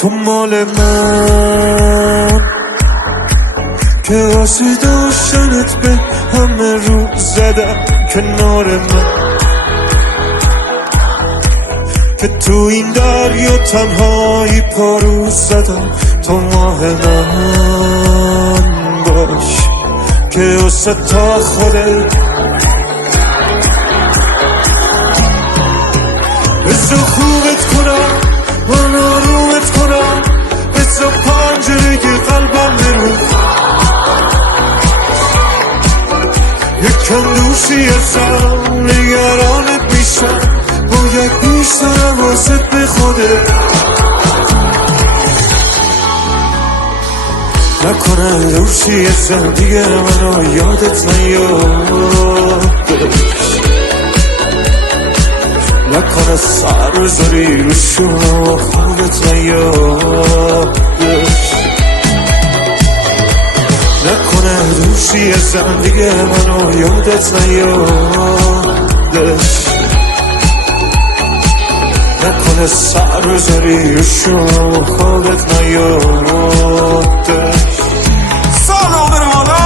تو مال من که واسه داشتنت به همه رو زدم کنار من، که تو این دریا تنهایی پارو زدم. تو ماه من باش که واسه تا خودت بذار خوبت کنم، من آرومت کنم، بذار پنجره قلبم برو، یکم دوشی ازم نگرانت میشم، باید بیشتر حواست به خودت نکنه دوشی ازم دیگه منو یادت نیادش، نکنه سر بذاری رو شما خودت نیادش، نکنه دوشی ازم دیگه منو یادت نیادش، نکنه سر بذاری رو شما خودت نیادش. سلام برم آلا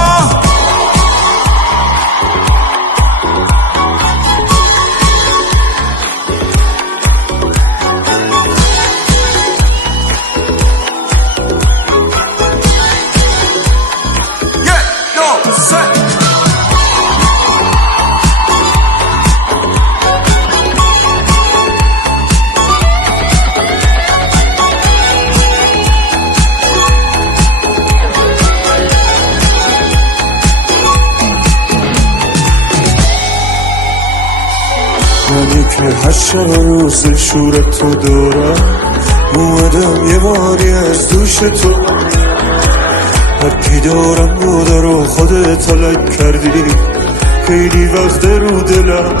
منی که هر شب روز شورت تو دارم، اومدم یه باری از دوش تو، هرکی دارم بوده رو خودت حلق کردی، خیلی وقت رو دلم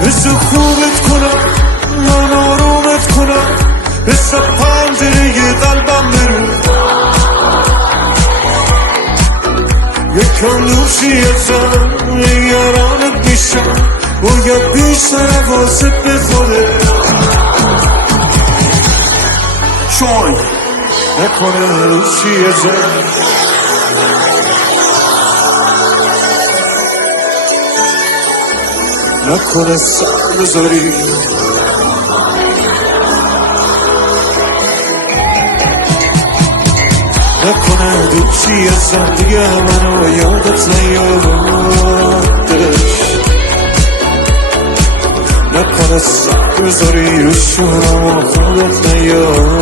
بذار خوبت کنم، من آرومت کنم، بذار پنجره قلبم برو، یکم دوشی ازم نگرانت میشم، باید بیشتر حواست به خودت شوی نکنه دوشی ازم، نکنه سر بذاری نکنه دوشی ازم دیگه منو یادت نیادش، نکنه سر بذاری رو شما خودت نیادش.